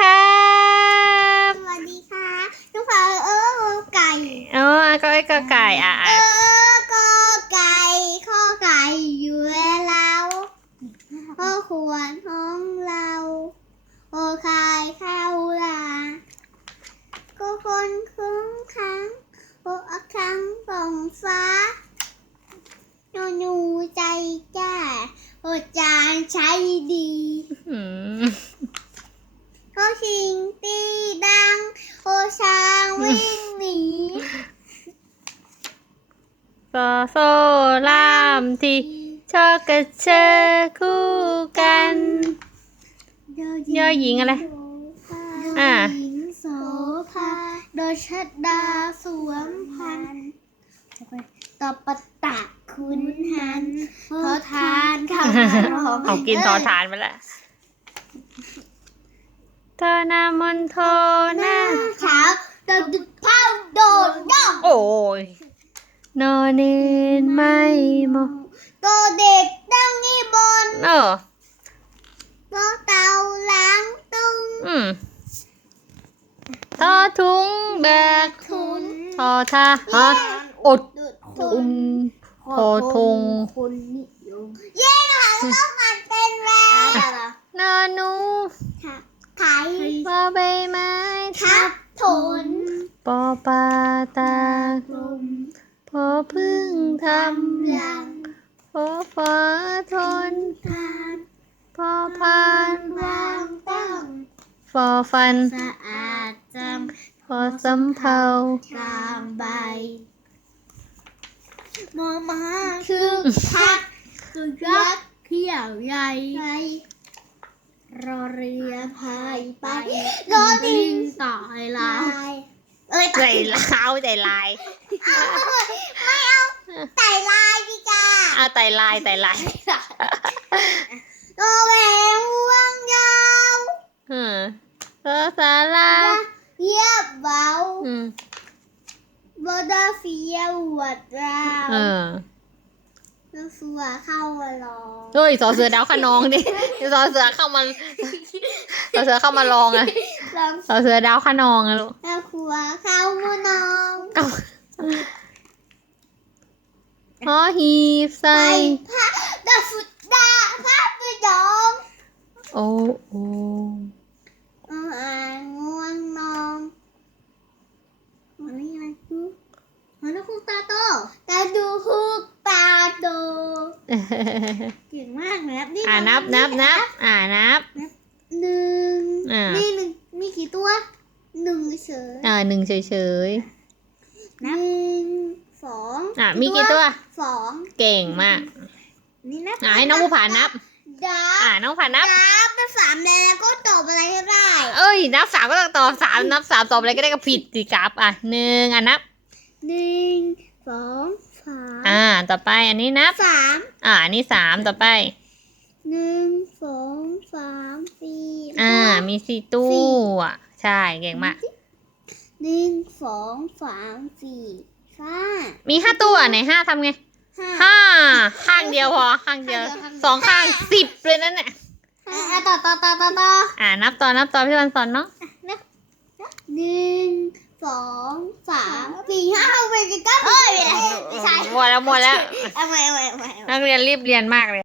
ค่ะสวัสดีค่ะน้องฟ้าเออไก่อ๋อก็ไก้ก็ไก่อะเออก็ไก่ข้อไก่อยู่แล้วข้อขวานของเราโอคายข้าวลาก็คนคุ้งค้างโออักคังสองฟ้าหนูใจแก่โอจานใช้ดี ชิงตีดัง โอช้างวิ่งหนีโซโซลามที่ชอบกระเชอคู่กันยอหญิงอะไร อ่ายอหญิงโสภาโดยชัดดาสวมพันธุ์ต่อปะตะคุณหันขอทานข้าวร้องเอากินทอทานไปแล้วเธอนามนโทหน้านะเช้าโดนดุดเผาโดนย่องโอ้ยนอนเนนไม่มองตัวเด็กตั้งนี่บนเออตัวเต่าล้างตุ้งอืมทอทุงแบกทุนทอทาฮะอดดุดทุทุนนโพทงคนนิยมเย้นะคะก็ต้องมันเป็นแล้วนอนูไข่ บอใบไม้ทับถนปอปลาตากลมพอพึ่งทกำลังำพอฟ้าทนทานพอพานวางตั้งฟอฟันสะอาดจพอสำเภาำกลางใบมอมาคือพักคือยักษ์เขี้ยวใหญ่ รอเรือพายไปรอลิงต่อยลายเอ้ยใจล้าวใจลายไม่เอาไต่ลายดีกว่าเอาไตลายไตลายโอแหวนวงยาวอืมเออสาลาเยียบเบาอืมบอดาเฟียหวัดราวเออ แล้วสัวเข้ามาลองเฮ้ยสอเสือดาวขนองดิสอเสือเข้ามาสอเสือเข้ามาลองอะลองสอเสือดาวขนองอะลูกแล้วขัวเข้ามานองเอาพอหีบไปใส่พระดาสุดดาพระไปยอมโอ้โอ้ เอาอ่านง่วงนองวันนี้อะไรดูวันนี้คุณตาโตตาดูฮูกตาโต เก่งมากนะครับนี่อ่านับนับนับอ่านับ หนึ่งอ่านี่หนึ่งมีกี่ตัวหนึ่งเฉยอ่าหนึ่งเฉยหนึ่งสองๆอ่ามีกี่ตัวสองเก่งมากนี่นะอ่าให้น้องผู้ผ่านนับดาอ่าน้องผ่านนับดาเป็นสามเลยแล้วก็ตอบอะไรก็ได้เอ้ยนับสามก็ต้องตอบสามนับสามตอบอะไรก็ได้ก็ผิดสิครับอะหนึ่งอะนับหนึ่งสองสาม อ่า ต่อไปอันนี้นับ สามอ่า อันนี้สามต่อไป หนึ่งสองสามสี่อ่าห้ามีสี่ตู้อะใช่ เก่งมากหนึ่งสองสามสี่ห้ามีห้าตู้อะไหนห้าทำไงห้าห้าข้างเดียวพอข้างเดียวสองข้างสิบเลยนั่นแหละอะต่อต่อต่อต่อต่ออ่า นับต่อนับต่อพี่วันสอนเนาะหนึ่งสองสามสี่ห้าหกเจ็ดแปดเก้าเอ้ยไม่ใช่ หมดแล้วหมดแล้ว เอาใหม่เอาใหม่เอาใหม่ นักเรียนรีบเรียนมากเลย